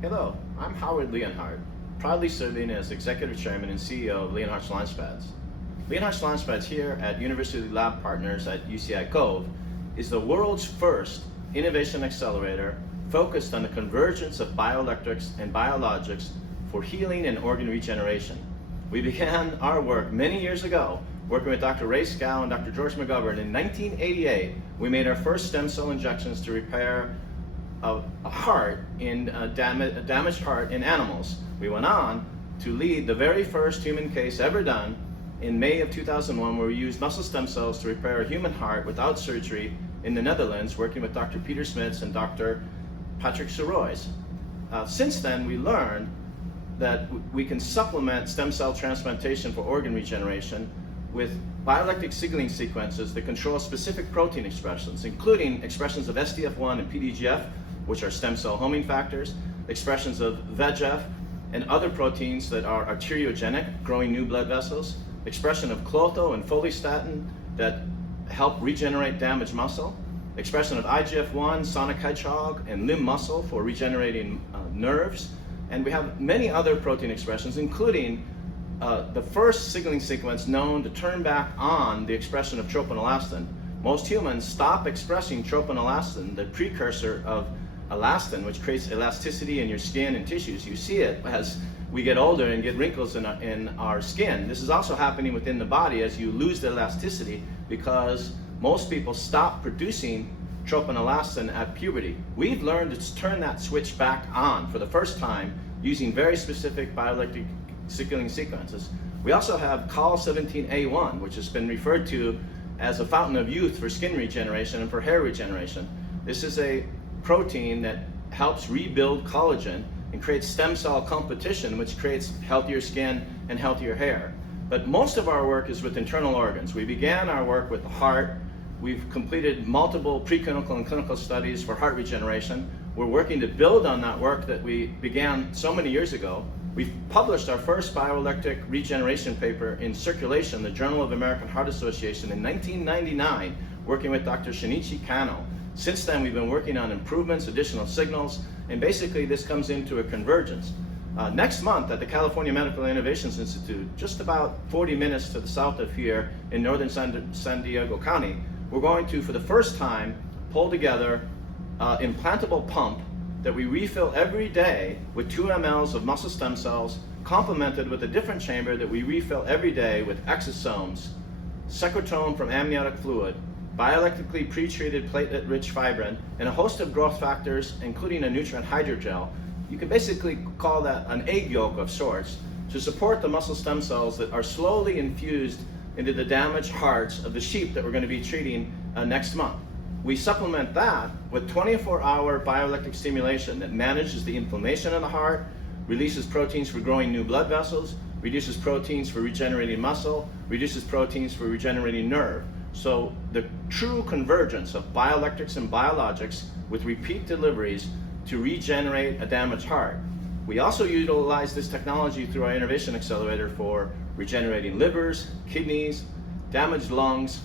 Hello, I'm Howard Leonhardt, proudly serving as Executive Chairman and CEO of Leonhardt's Launchpads. Leonhardt's Launchpads here at University Lab Partners at UCI Cove is the world's first innovation accelerator focused on the convergence of bioelectrics and biologics for healing and organ regeneration. We began our work many years ago working with Dr. Ray Scow and Dr. George McGovern. In 1988, we made our first stem cell injections to repair a heart in a damaged heart in animals. We went on to lead the very first human case ever done in May of 2001, where we used muscle stem cells to repair a human heart without surgery in the Netherlands, working with Dr. Peter Smits and Dr. Patrick Sorois. Since then, we learned that we can supplement stem cell transplantation for organ regeneration with bioelectric signaling sequences that control specific protein expressions, including expressions of SDF1 and PDGF, which are stem cell homing factors, expressions of VEGF and other proteins that are arteriogenic, growing new blood vessels, expression of clotho and follistatin that help regenerate damaged muscle, expression of IGF-1, sonic hedgehog, and limb muscle for regenerating nerves. And we have many other protein expressions, including the first signaling sequence known to turn back on the expression of tropin-elastin. Most humans stop expressing tropin-elastin, the precursor of elastin, which creates elasticity in your skin and tissues. You see it as we get older and get wrinkles in our skin. This is also happening within the body as you lose the elasticity, because most people stop producing tropin-elastin at puberty. We've learned to turn that switch back on for the first time using very specific bioelectric signaling sequences. We also have Col17A1, which has been referred to as a fountain of youth for skin regeneration and for hair regeneration. This is a protein that helps rebuild collagen and creates stem cell competition, which creates healthier skin and healthier hair. But most of our work is with internal organs. We began our work with the heart. We've completed multiple preclinical and clinical studies for heart regeneration. We're working to build on that work that we began so many years ago. We've published our first bioelectric regeneration paper in Circulation, the Journal of American Heart Association, in 1999, working with Dr. Shinichi Kano. Since then, we've been working on improvements, additional signals, and basically this comes into a convergence. Next month at the California Medical Innovations Institute, just about 40 minutes to the south of here in northern San Diego County, we're going to, for the first time, pull together an implantable pump that we refill every day with 2 mLs of muscle stem cells, complemented with a different chamber that we refill every day with exosomes, secretome from amniotic fluid, bioelectrically pre-treated platelet-rich fibrin, and a host of growth factors, including a nutrient hydrogel. You can basically call that an egg yolk of sorts to support the muscle stem cells that are slowly infused into the damaged hearts of the sheep that we're going to be treating next month. We supplement that with 24-hour bioelectric stimulation that manages the inflammation of the heart, releases proteins for growing new blood vessels, reduces proteins for regenerating muscle, reduces proteins for regenerating nerve. So the true convergence of bioelectrics and biologics with repeat deliveries to regenerate a damaged heart. We also utilize this technology through our Innovation Accelerator for regenerating livers, kidneys, damaged lungs,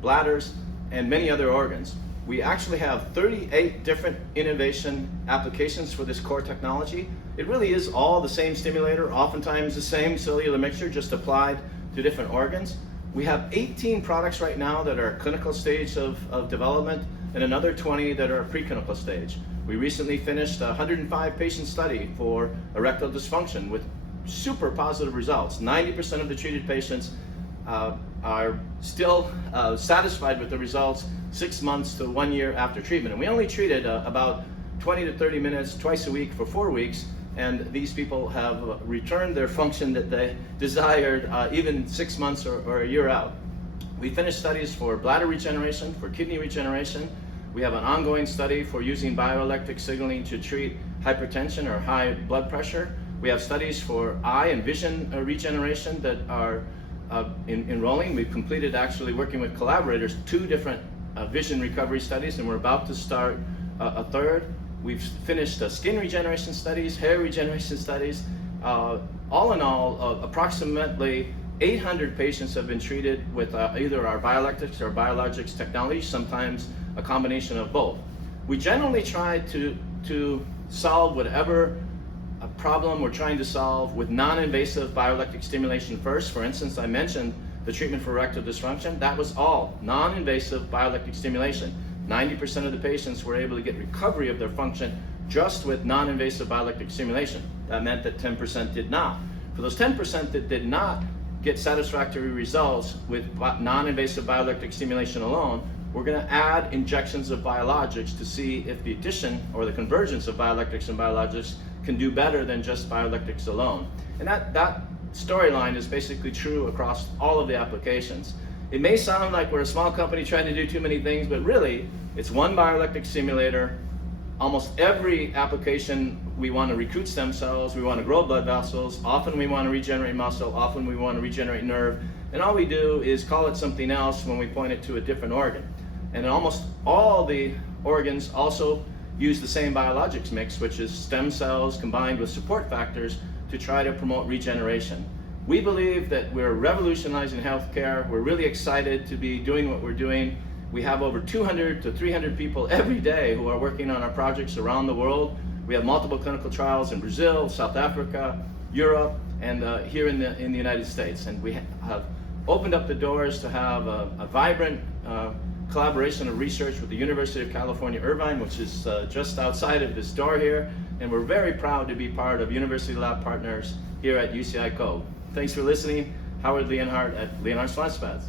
bladders, and many other organs. We actually have 38 different innovation applications for this core technology. It really is all the same stimulator, oftentimes the same cellular mixture, just applied to different organs. We have 18 products right now that are clinical stage of development, and another 20 that are preclinical stage. We recently finished a 105 patient study for erectile dysfunction with super positive results. 90% of the treated patients are still satisfied with the results 6 months to 1 year after treatment. And we only treated about 20 to 30 minutes twice a week for 4 weeks, and these people have returned their function that they desired even 6 months or a year out. We finished studies for bladder regeneration, for kidney regeneration. We have an ongoing study for using bioelectric signaling to treat hypertension or high blood pressure. We have studies for eye and vision regeneration that are enrolling. We've completed, actually working with collaborators, 2 different vision recovery studies, and we're about to start a third. We've finished skin regeneration studies, hair regeneration studies. All in all, approximately 800 patients have been treated with either our bioelectrics or biologics technology, sometimes a combination of both. We generally try to to solve whatever problem we're trying to solve with non-invasive bioelectric stimulation first. For instance, I mentioned the treatment for erectile dysfunction. That was all non-invasive bioelectric stimulation. 90% of the patients were able to get recovery of their function just with non-invasive bioelectric stimulation. That meant that 10% did not. For those 10% that did not get satisfactory results with non-invasive bioelectric stimulation alone, we're going to add injections of biologics to see if the addition or the convergence of bioelectrics and biologics can do better than just bioelectrics alone. And that storyline is basically true across all of the applications. It may sound like we're a small company trying to do too many things, but really it's one bioelectric stimulator. Almost every application, we want to recruit stem cells, we want to grow blood vessels, often we want to regenerate muscle, often we want to regenerate nerve, and all we do is call it something else when we point it to a different organ. And almost all the organs also use the same biologics mix, which is stem cells combined with support factors to try to promote regeneration. We believe that we're revolutionizing healthcare. We're really excited to be doing what we're doing. We have over 200 to 300 people every day who are working on our projects around the world. We have multiple clinical trials in Brazil, South Africa, Europe, and here in the United States. And we have opened up the doors to have a vibrant collaboration of research with the University of California, Irvine, which is just outside of this door here. And we're very proud to be part of University Lab Partners here at UCI Cove. Thanks for listening. Howard Leonhardt at Leonhardt's Launchpads.